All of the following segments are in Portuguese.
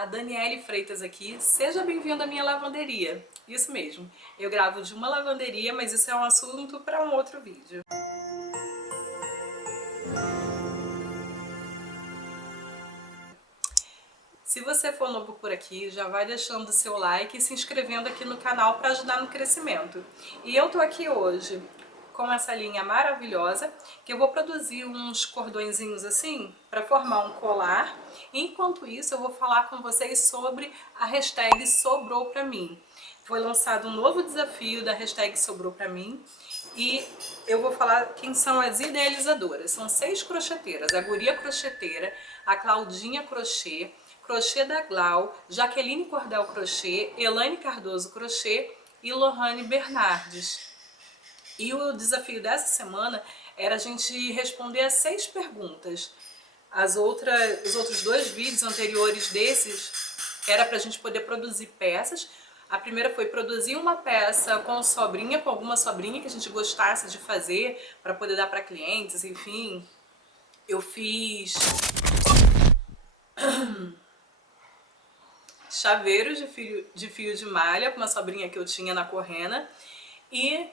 Olá, Daniele Freitas aqui, seja bem-vindo à minha lavanderia. Isso mesmo, eu gravo de uma lavanderia, mas isso é um assunto para um outro vídeo. Se você for novo por aqui, já vai deixando seu like e se inscrevendo aqui no canal para ajudar no crescimento. E eu tô aqui hoje com essa linha maravilhosa, que eu vou produzir uns cordõezinhos assim, para formar um colar. Enquanto isso, eu vou falar com vocês sobre a hashtag Sobrou Pra Mim. Foi lançado um novo desafio da hashtag Sobrou Pra Mim, e eu vou falar quem são as idealizadoras. São 6 crocheteiras: a Guria Crocheteira, a Claudinha Crochê, Crochê da Glau, Jaqueline Cordel Crochê, Elaine Cardoso Crochê e Lohane Bernardes. E o desafio dessa semana era a gente responder a 6 perguntas. Os outros 2 vídeos anteriores desses era para a gente poder produzir peças. A primeira foi produzir uma peça com sobrinha, com alguma sobrinha que a gente gostasse de fazer para poder dar para clientes, enfim. Eu fiz chaveiros de fio de malha com uma sobrinha que eu tinha na Correna. E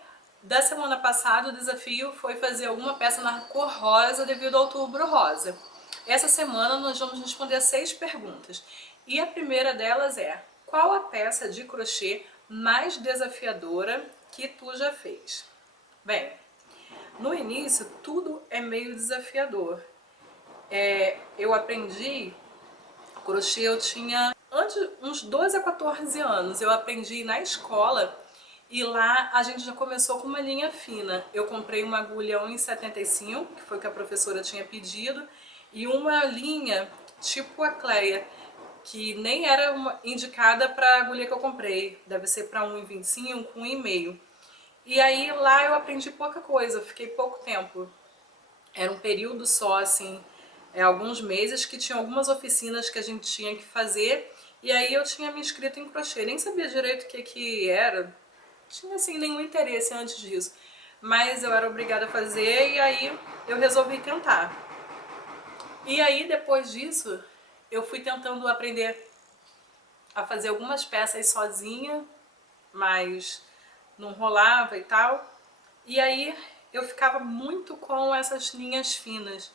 da semana passada o desafio foi fazer alguma peça na cor rosa devido ao Outubro Rosa. Essa semana nós vamos responder a 6 perguntas. E a primeira delas é: qual a peça de crochê mais desafiadora que tu já fez? Bem, no início tudo é meio desafiador. Eu aprendi crochê, eu tinha uns 12 a 14 anos. Eu aprendi na escola e lá a gente já começou com uma linha fina. Eu comprei uma agulha 1,75, que foi o que a professora tinha pedido, e uma linha tipo a Cleia, que nem era indicada para a agulha que eu comprei. Deve ser para 1,25, 1,5. E aí lá eu aprendi pouca coisa, fiquei pouco tempo. Era um período só, assim, alguns meses, que tinha algumas oficinas que a gente tinha que fazer, e aí eu tinha me inscrito em crochê. Nem sabia direito o que era, tinha assim nenhum interesse antes disso, mas eu era obrigada a fazer e aí eu resolvi tentar. E aí depois disso eu fui tentando aprender a fazer algumas peças sozinha, mas não rolava e tal. E aí eu ficava muito com essas linhas finas.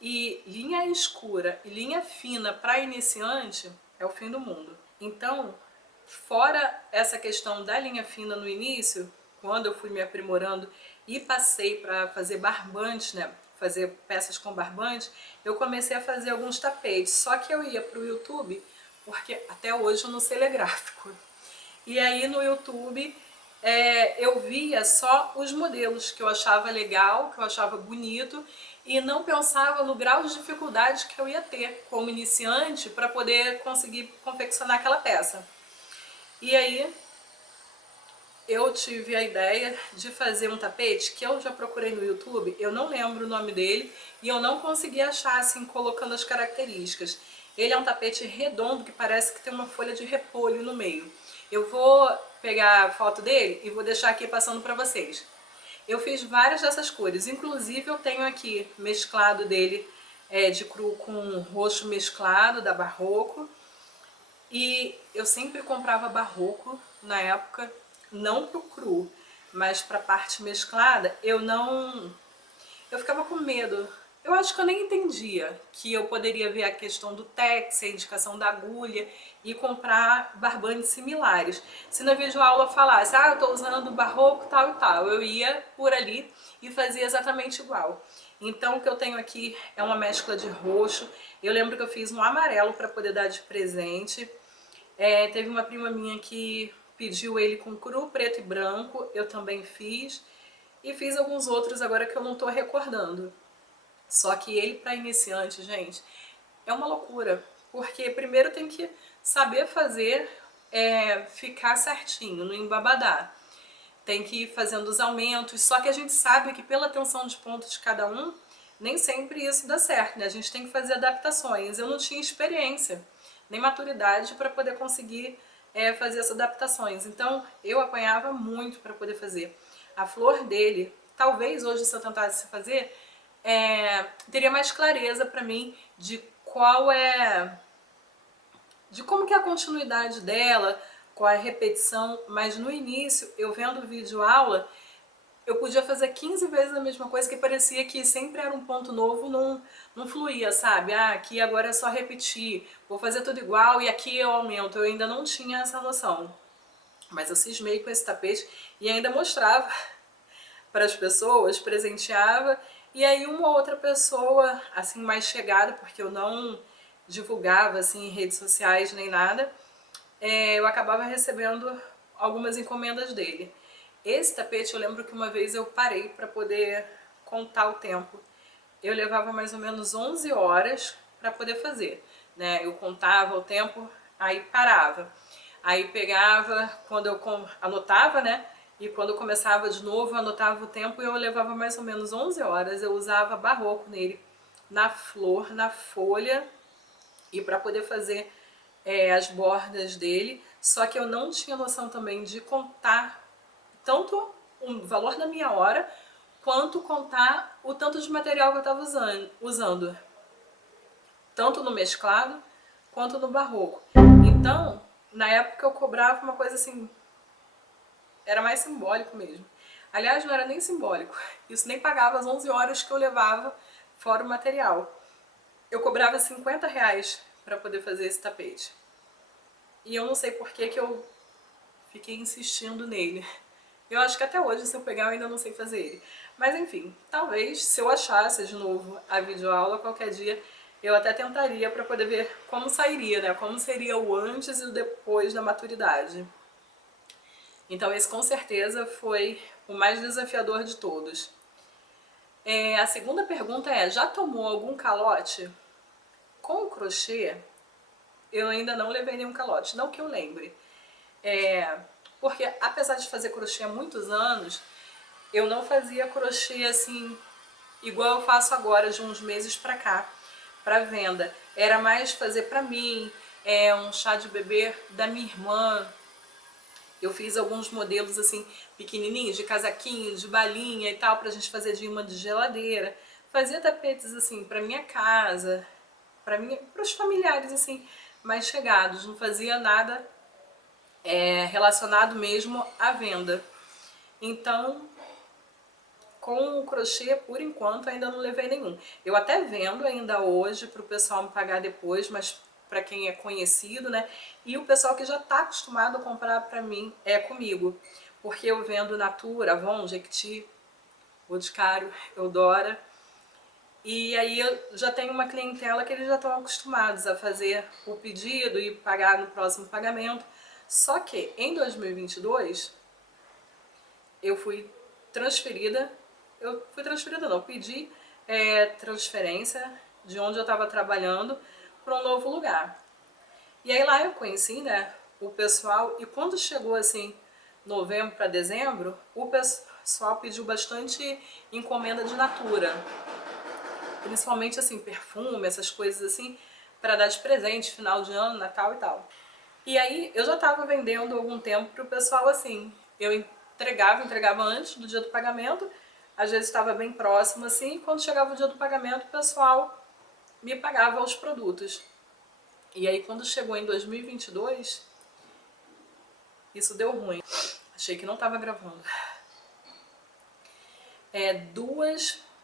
E linha escura e linha fina para iniciante é o fim do mundo. Então, fora essa questão da linha fina no início, quando eu fui me aprimorando e passei para fazer barbante, né, fazer peças com barbante, eu comecei a fazer alguns tapetes. Só que eu ia para o YouTube, porque até hoje eu não sei ler gráfico. E aí no YouTube eu via só os modelos que eu achava legal, que eu achava bonito, e não pensava no grau de dificuldade que eu ia ter como iniciante para poder conseguir confeccionar aquela peça. E aí eu tive a ideia de fazer um tapete que eu já procurei no YouTube, eu não lembro o nome dele e eu não consegui achar assim colocando as características. Ele é um tapete redondo que parece que tem uma folha de repolho no meio. Eu vou pegar a foto dele e vou deixar aqui passando para vocês. Eu fiz várias dessas cores, inclusive eu tenho aqui mesclado dele de cru com roxo mesclado da Barroco. E eu sempre comprava Barroco na época, não pro cru, mas pra parte mesclada, eu ficava com medo. Eu acho que eu nem entendia que eu poderia ver a questão do tex, a indicação da agulha e comprar barbantes similares. Se na videoaula falasse, ah, eu tô usando Barroco tal e tal, eu ia por ali e fazia exatamente igual. Então o que eu tenho aqui é uma mescla de roxo. Eu lembro que eu fiz um amarelo para poder dar de presente. Teve uma prima minha que pediu ele com cru, preto e branco, eu também fiz. E fiz alguns outros agora que eu não estou recordando. Só que ele para iniciante, gente, é uma loucura. Porque primeiro tem que saber fazer, ficar certinho, não embabadar. Tem que ir fazendo os aumentos, só que a gente sabe que pela tensão de ponto de cada um, nem sempre isso dá certo, né? A gente tem que fazer adaptações. Eu não tinha experiência, nem maturidade para poder conseguir fazer essas adaptações. Então eu apanhava muito para poder fazer. A flor dele, talvez hoje se eu tentasse fazer, teria mais clareza para mim de qual é de como que é a continuidade dela, com a repetição, mas no início, eu vendo o vídeo aula, eu podia fazer 15 vezes a mesma coisa, que parecia que sempre era um ponto novo, não fluía, sabe? Ah, aqui agora é só repetir, vou fazer tudo igual e aqui eu aumento. Eu ainda não tinha essa noção. Mas eu cismei com esse tapete e ainda mostrava para as pessoas, presenteava, e aí uma outra pessoa, assim, mais chegada, porque eu não divulgava, assim, em redes sociais nem nada, eu acabava recebendo algumas encomendas dele. Esse tapete, eu lembro que uma vez eu parei para poder contar o tempo. Eu levava mais ou menos 11 horas para poder fazer, né? Eu contava o tempo, aí parava. Aí pegava, quando eu anotava, né? E quando eu começava de novo, eu anotava o tempo e eu levava mais ou menos 11 horas. Eu usava barroco nele, na flor, na folha, e para poder fazer as bordas dele. Só que eu não tinha noção também de contar tanto o valor da minha hora, quanto contar o tanto de material que eu estava usando, tanto no mesclado quanto no barroco. Então, na época eu cobrava uma coisa assim, era mais simbólico mesmo. Aliás, não era nem simbólico, isso nem pagava as 11 horas que eu levava fora o material. Eu cobrava 50 reais para poder fazer esse tapete. E eu não sei por que eu fiquei insistindo nele. Eu acho que até hoje, se eu pegar, eu ainda não sei fazer ele. Mas enfim, talvez, se eu achasse de novo a videoaula, qualquer dia, eu até tentaria para poder ver como sairia, né? Como seria o antes e o depois da maturidade. Então esse com certeza foi o mais desafiador de todos. A segunda pergunta é, já tomou algum calote? Com o crochê, eu ainda não levei nenhum calote, não que eu lembre. Porque apesar de fazer crochê há muitos anos, eu não fazia crochê assim, igual eu faço agora, de uns meses pra cá, pra venda. Era mais fazer pra mim, um chá de bebê da minha irmã. Eu fiz alguns modelos assim, pequenininhos, de casaquinho, de balinha e tal, pra gente fazer de imã de geladeira. Fazia tapetes assim, pra minha casa, pros familiares assim, mais chegados. Não fazia nada relacionado mesmo à venda. Então, com o crochê, por enquanto, ainda não levei nenhum. Eu até vendo ainda hoje para o pessoal me pagar depois, mas para quem é conhecido, né? E o pessoal que já está acostumado a comprar para mim, comigo. Porque eu vendo Natura, Avon, Jequiti, Boticário, Eudora. E aí eu já tenho uma clientela que eles já estão acostumados a fazer o pedido e pagar no próximo pagamento. Só que em 2022 eu fui transferida, não, pedi transferência de onde eu estava trabalhando para um novo lugar. E aí lá eu conheci, né, o pessoal, e quando chegou assim, novembro para dezembro, o pessoal pediu bastante encomenda de Natura. Principalmente assim, perfume, essas coisas assim, para dar de presente, final de ano, Natal e tal. E aí eu já estava vendendo há algum tempo para o pessoal assim, eu entregava antes do dia do pagamento, às vezes estava bem próximo assim, e quando chegava o dia do pagamento o pessoal me pagava os produtos. E aí quando chegou em 2022, isso deu ruim. Achei que não estava gravando.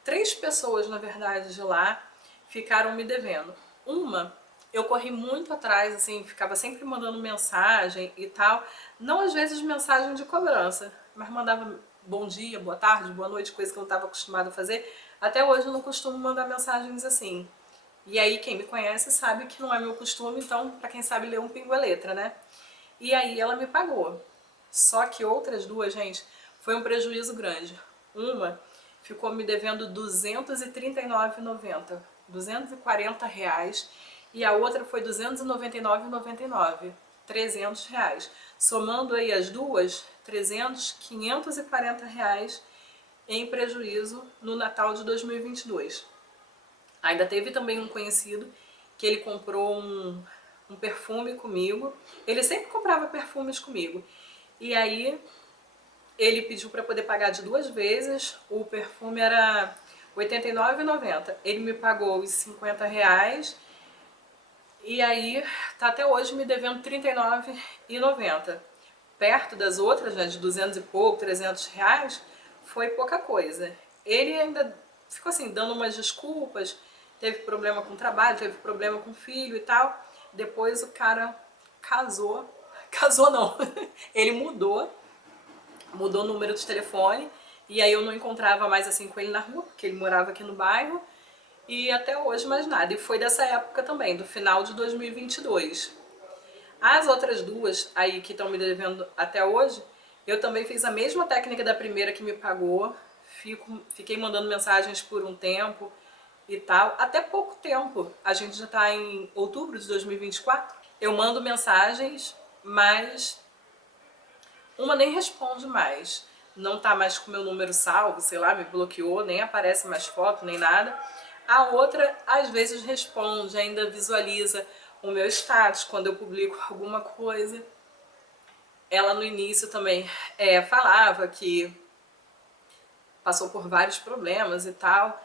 Três pessoas na verdade de lá ficaram me devendo. Uma, eu corri muito atrás, assim, ficava sempre mandando mensagem e tal. Não às vezes mensagem de cobrança, mas mandava bom dia, boa tarde, boa noite, coisa que eu não estava acostumada a fazer. Até hoje eu não costumo mandar mensagens assim. E aí quem me conhece sabe que não é meu costume, então pra quem sabe ler um pingo é letra, né? E aí ela me pagou. Só que outras duas, gente, foi um prejuízo grande. Uma ficou me devendo R$ 239,90, R$ 240, e a outra foi R$ 299,99, R$ 300. Somando aí as duas, 300, R$ 540 em prejuízo no Natal de 2022. Ainda teve também um conhecido que ele comprou um perfume comigo. Ele sempre comprava perfumes comigo. E aí ele pediu para poder pagar de duas vezes. O perfume era R$ 89,90. Ele me pagou os R$ 50 E aí tá até hoje me devendo R$39,90. Perto das outras, né, de 200 e pouco, R$300, foi pouca coisa. Ele ainda ficou assim, dando umas desculpas, teve problema com o trabalho, teve problema com o filho e tal. Depois o cara casou, casou não, ele mudou o número de telefone, e aí eu não encontrava mais assim com ele na rua, porque ele morava aqui no bairro, e até hoje mais nada. E foi dessa época também, do final de 2022. As outras duas aí que estão me devendo até hoje, eu também fiz a mesma técnica da primeira que me pagou, fiquei mandando mensagens por um tempo e tal, até pouco tempo. A gente já está em outubro de 2024. Eu mando mensagens, mas uma nem responde mais. Não tá mais com o meu número salvo, sei lá, me bloqueou, nem aparece mais foto, nem nada. A outra, às vezes, responde, ainda visualiza o meu status quando eu publico alguma coisa. Ela no início também falava que passou por vários problemas e tal,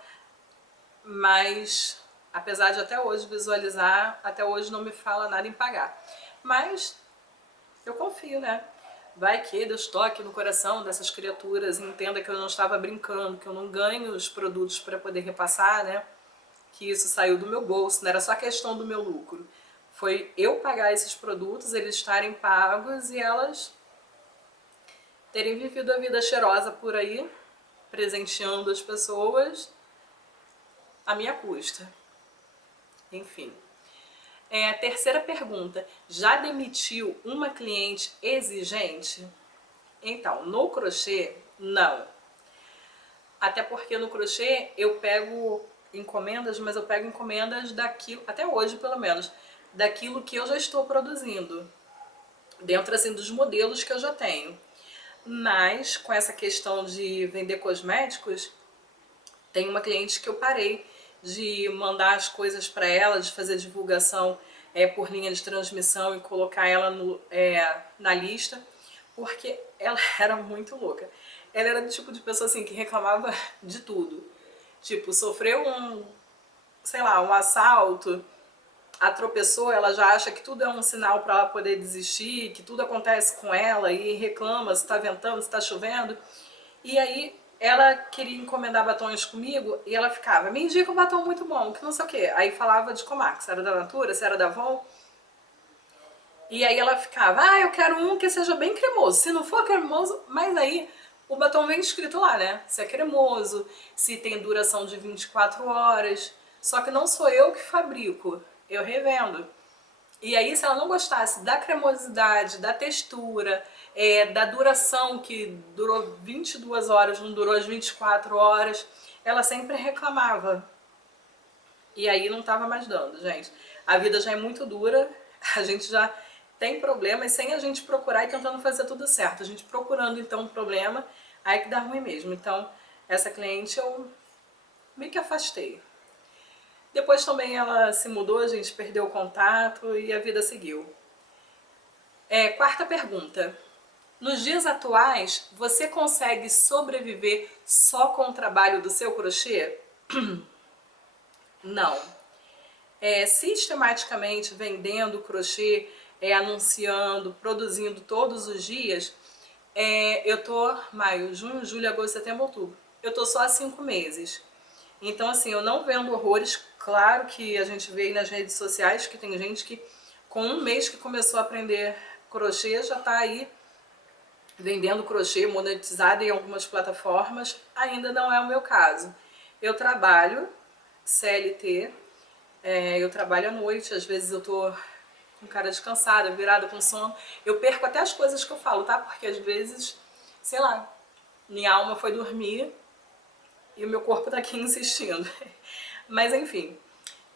mas apesar de até hoje visualizar, até hoje não me fala nada em pagar. Mas eu confio, né? Vai que Deus toque no coração dessas criaturas e entenda que eu não estava brincando, que eu não ganho os produtos para poder repassar, né? Que isso saiu do meu bolso, não era só questão do meu lucro. Foi eu pagar esses produtos, eles estarem pagos e elas terem vivido a vida cheirosa por aí, presenteando as pessoas à minha custa. Enfim. A terceira pergunta, já demitiu uma cliente exigente? Então, no crochê, não. Até porque no crochê eu pego encomendas, mas eu pego encomendas daquilo, até hoje pelo menos, daquilo que eu já estou produzindo, dentro assim dos modelos que eu já tenho. Mas com essa questão de vender cosméticos, tem uma cliente que eu parei de mandar as coisas para ela, de fazer divulgação por linha de transmissão e colocar ela na lista, porque ela era muito louca. Ela era do tipo de pessoa assim que reclamava de tudo. Tipo, sofreu sei lá, um assalto, tropeçou, ela já acha que tudo é um sinal para ela poder desistir, que tudo acontece com ela e reclama se está ventando, se está chovendo. E aí ela queria encomendar batons comigo e ela ficava, me indica um batom muito bom, que não sei o que. Aí falava de Comac, se era da Natura, se era da Avon. E aí ela ficava, eu quero um que seja bem cremoso. Se não for cremoso, mas aí o batom vem escrito lá, né? Se é cremoso, se tem duração de 24 horas. Só que não sou eu que fabrico, eu revendo. E aí, se ela não gostasse da cremosidade, da textura, da duração, que durou 22 horas, não durou as 24 horas, ela sempre reclamava. E aí não tava mais dando, gente. A vida já é muito dura, a gente já tem problemas sem a gente procurar e tentando fazer tudo certo. A gente procurando, então, um problema, aí que dá ruim mesmo. Então, essa cliente eu meio que afastei. Depois também ela se mudou, a gente perdeu o contato e a vida seguiu. Quarta pergunta. Nos dias atuais, você consegue sobreviver só com o trabalho do seu crochê? Não. Sistematicamente vendendo crochê, anunciando, produzindo todos os dias, eu tô maio, junho, julho, agosto, setembro, outubro. Eu tô só há 5 meses. Então, assim, eu não vendo horrores. Claro que a gente vê aí nas redes sociais que tem gente que com um mês que começou a aprender crochê já tá aí vendendo crochê monetizado em algumas plataformas. Ainda não é o meu caso. Eu trabalho CLT, eu trabalho à noite, às vezes eu tô com cara descansada, virada com sono. Eu perco até as coisas que eu falo, tá? Porque às vezes, sei lá, minha alma foi dormir e o meu corpo tá aqui insistindo. Mas enfim,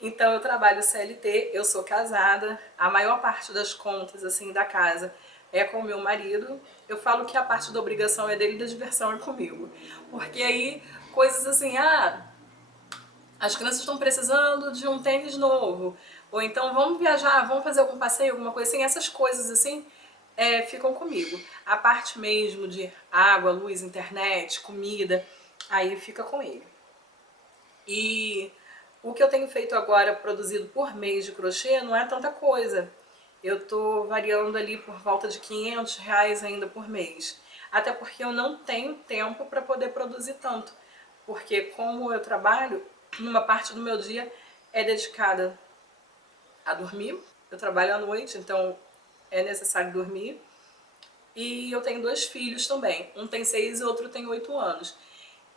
então eu trabalho CLT, eu sou casada, a maior parte das contas assim da casa é com o meu marido. Eu falo que a parte da obrigação é dele e da diversão é comigo. Porque aí coisas assim, as crianças estão precisando de um tênis novo, ou então vamos viajar, vamos fazer algum passeio, alguma coisa assim, essas coisas assim ficam comigo. A parte mesmo de água, luz, internet, comida, aí fica com ele. E O que eu tenho feito agora, produzido por mês de crochê, não é tanta coisa. Eu tô variando ali por volta de R$ 500 ainda por mês. Até porque eu não tenho tempo para poder produzir tanto. Porque como eu trabalho, uma parte do meu dia é dedicada a dormir. Eu trabalho à noite, então é necessário dormir. E eu tenho 2 filhos também. Um tem 6 e o outro tem 8 anos.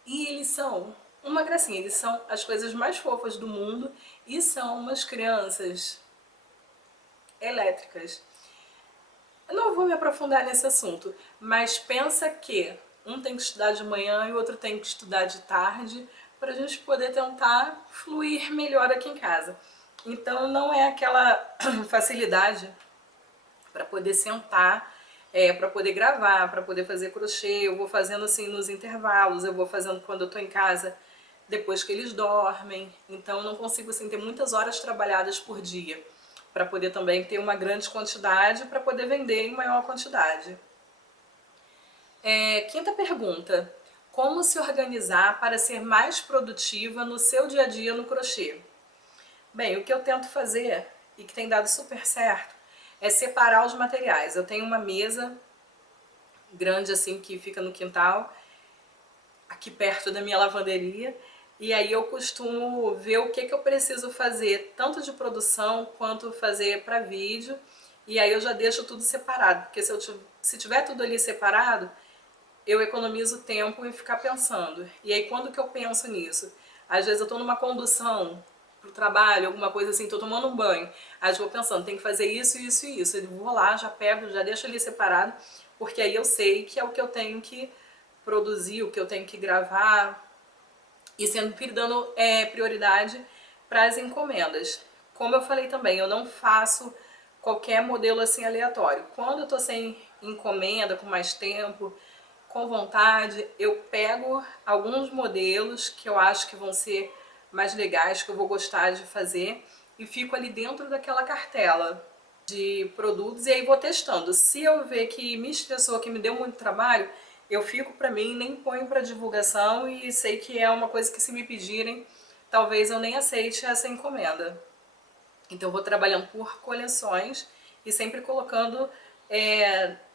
E eles são uma gracinha, eles são as coisas mais fofas do mundo e são umas crianças elétricas. Eu não vou me aprofundar nesse assunto, mas pensa que um tem que estudar de manhã e o outro tem que estudar de tarde para a gente poder tentar fluir melhor aqui em casa. Então não é aquela facilidade para poder sentar, para poder gravar, para poder fazer crochê. Eu vou fazendo assim nos intervalos, eu vou fazendo quando eu tô em casa, depois que eles dormem. Então eu não consigo assim ter muitas horas trabalhadas por dia, para poder também ter uma grande quantidade, para poder vender em maior quantidade. Quinta pergunta: como se organizar para ser mais produtiva no seu dia a dia no crochê? Bem, o que eu tento fazer, e que tem dado super certo, é separar os materiais. Eu tenho uma mesa grande assim que fica no quintal, aqui perto da minha lavanderia, e aí eu costumo ver o que eu preciso fazer, tanto de produção quanto fazer para vídeo, e aí eu já deixo tudo separado, porque se tiver tudo ali separado, eu economizo tempo em ficar pensando. E aí quando que eu penso nisso? Às vezes eu tô numa condução pro trabalho, alguma coisa assim, tô tomando um banho, aí eu vou pensando, tem que fazer isso, isso e isso. Eu vou lá, já pego, já deixo ali separado, porque aí eu sei que é o que eu tenho que produzir, o que eu tenho que gravar, e sempre dando prioridade para as encomendas. Como eu falei também, eu não faço qualquer modelo assim aleatório. Quando eu tô sem encomenda, com mais tempo, com vontade, eu pego alguns modelos que eu acho que vão ser mais legais, que eu vou gostar de fazer, e fico ali dentro daquela cartela de produtos e aí vou testando. Se eu ver que me estressou, que me deu muito trabalho, eu fico pra mim, nem ponho pra divulgação e sei que é uma coisa que se me pedirem, talvez eu nem aceite essa encomenda. Então eu vou trabalhando por coleções e sempre colocando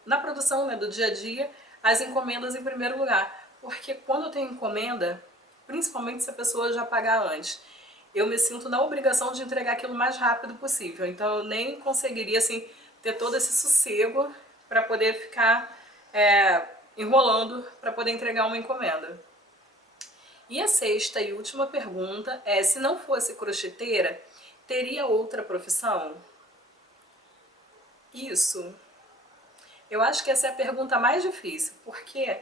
na produção, né, do dia a dia as encomendas em primeiro lugar. Porque quando eu tenho encomenda, principalmente se a pessoa já pagar antes, eu me sinto na obrigação de entregar aquilo o mais rápido possível. Então eu nem conseguiria assim ter todo esse sossego para poder ficar enrolando para poder entregar uma encomenda. E a sexta e última pergunta é: se não fosse crocheteira, teria outra profissão? Isso. Eu acho que essa é a pergunta mais difícil, porque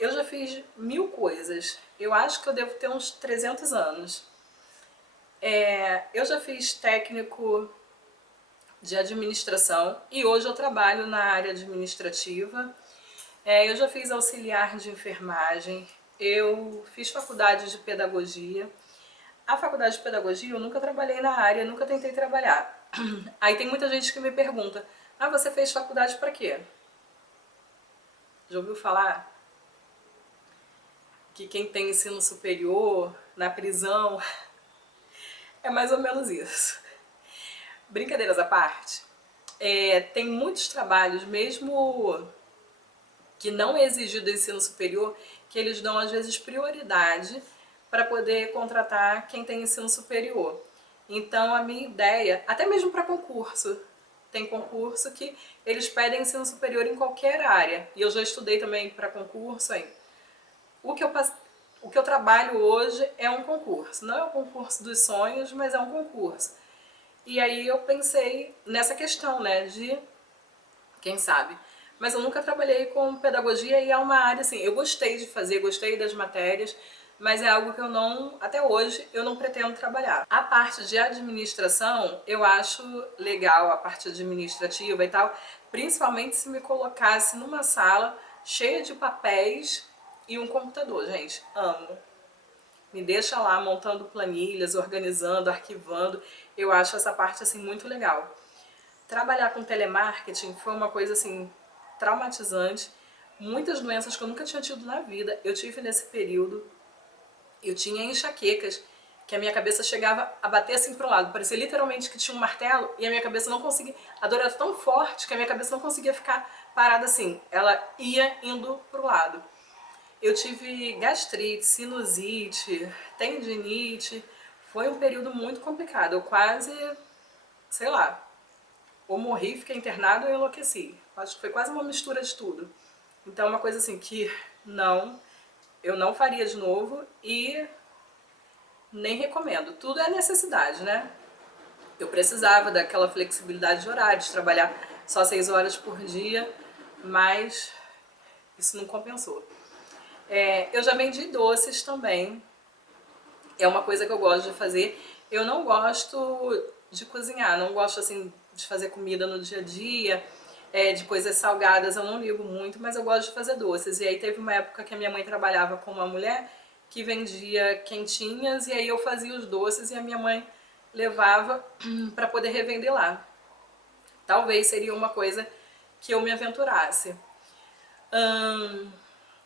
eu já fiz 1000 coisas. Eu acho que eu devo ter uns 300 anos. Eu já fiz técnico de administração e hoje eu trabalho na área administrativa. Eu já fiz auxiliar de enfermagem, eu fiz faculdade de pedagogia. A faculdade de pedagogia eu nunca trabalhei na área, nunca tentei trabalhar. Aí tem muita gente que me pergunta: ah, você fez faculdade para quê? Já ouviu falar que quem tem ensino superior na prisão? É mais ou menos isso. Brincadeiras à parte, tem muitos trabalhos, mesmo que não é exigido ensino superior, que eles dão às vezes prioridade para poder contratar quem tem ensino superior. Então a minha ideia, até mesmo para concurso, tem concurso que eles pedem ensino superior em qualquer área, e eu já estudei também para concurso aí. O que eu trabalho hoje é um concurso, não é o concurso dos sonhos, mas é um concurso. E aí eu pensei nessa questão, né, de quem sabe. Mas eu nunca trabalhei com pedagogia e é uma área assim, eu gostei de fazer, gostei das matérias, mas é algo que eu não, até hoje, eu não pretendo trabalhar. A parte de administração, eu acho legal, a parte administrativa e tal, principalmente se me colocasse numa sala cheia de papéis e um computador, gente, amo. Me deixa lá montando planilhas, organizando, arquivando, eu acho essa parte assim muito legal. Trabalhar com telemarketing foi uma coisa assim traumatizante. Muitas doenças que eu nunca tinha tido na vida, eu tive nesse período. Eu tinha enxaquecas que a minha cabeça chegava a bater assim pro lado, parecia literalmente que tinha um martelo e a minha cabeça não conseguia, a dor era tão forte que a minha cabeça não conseguia ficar parada assim, ela ia indo pro lado. Eu tive gastrite, sinusite, tendinite, foi um período muito complicado, eu quase, sei lá, ou morri, fiquei internado ou enlouqueci. Acho que foi quase uma mistura de tudo. Então é uma coisa assim que eu não faria de novo e nem recomendo. Tudo é necessidade, né? Eu precisava daquela flexibilidade de horário, de trabalhar só 6 horas por dia, mas isso não compensou. Eu já vendi doces também, é uma coisa que eu gosto de fazer. Eu não gosto de cozinhar, não gosto assim de fazer comida no dia a dia, de coisas salgadas eu não ligo muito, mas eu gosto de fazer doces. E aí teve uma época que a minha mãe trabalhava com uma mulher que vendia quentinhas e aí eu fazia os doces e a minha mãe levava para poder revender lá. Talvez seria uma coisa que eu me aventurasse.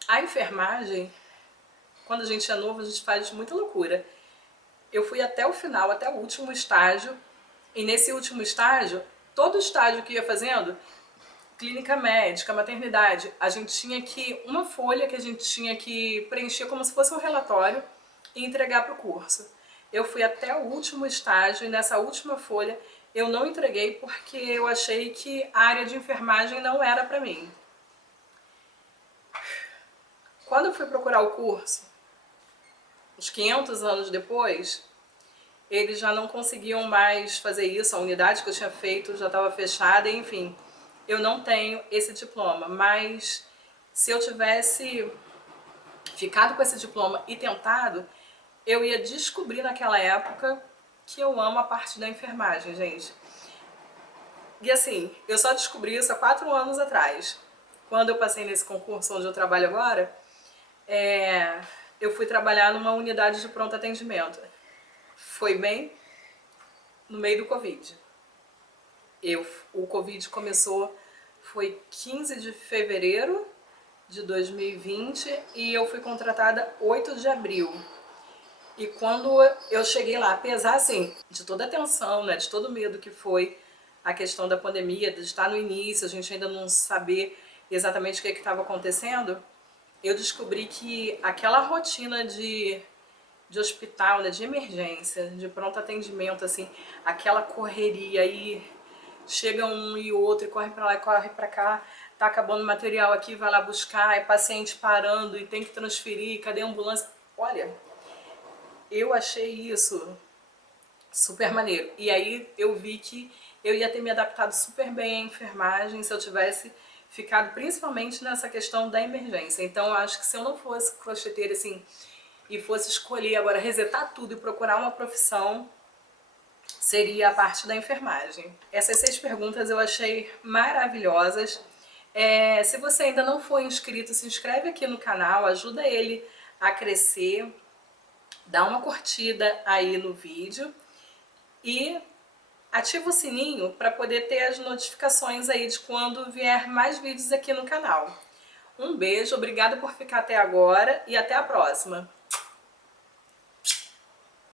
A enfermagem, quando a gente é novo, a gente faz muita loucura. Eu fui até o final, até o último estágio, e nesse último estágio, todo estágio que ia fazendo, clínica médica, maternidade, a gente tinha que, uma folha que a gente tinha que preencher como se fosse um relatório e entregar para o curso. Eu fui até o último estágio e nessa última folha eu não entreguei porque eu achei que a área de enfermagem não era para mim. Quando eu fui procurar o curso, uns 500 anos depois, eles já não conseguiam mais fazer isso, a unidade que eu tinha feito já estava fechada, enfim, eu não tenho esse diploma, mas se eu tivesse ficado com esse diploma e tentado, eu ia descobrir naquela época que eu amo a parte da enfermagem, gente. E assim, eu só descobri isso há 4 anos atrás. Quando eu passei nesse concurso onde eu trabalho agora, eu fui trabalhar numa unidade de pronto atendimento. Foi bem no meio do Covid. O Covid começou, foi 15 de fevereiro de 2020 e eu fui contratada 8 de abril. E quando eu cheguei lá, apesar assim, de toda a tensão, né, de todo o medo que foi a questão da pandemia, de estar no início, a gente ainda não saber exatamente o que estava acontecendo, eu descobri que aquela rotina de hospital, né, de emergência, de pronto atendimento, assim, aquela correria e chega um e outro e corre pra lá e corre pra cá, tá acabando o material aqui, vai lá buscar, é paciente parando e tem que transferir, cadê a ambulância? Olha, eu achei isso super maneiro. E aí eu vi que eu ia ter me adaptado super bem à enfermagem se eu tivesse ficado principalmente nessa questão da emergência. Então eu acho que se eu não fosse crocheteira assim e fosse escolher agora resetar tudo e procurar uma profissão, seria a parte da enfermagem. Essas 6 perguntas eu achei maravilhosas. Se você ainda não for inscrito, se inscreve aqui no canal, ajuda ele a crescer, dá uma curtida aí no vídeo e ativa o sininho para poder ter as notificações aí de quando vier mais vídeos aqui no canal. Um beijo, obrigada por ficar até agora e até a próxima!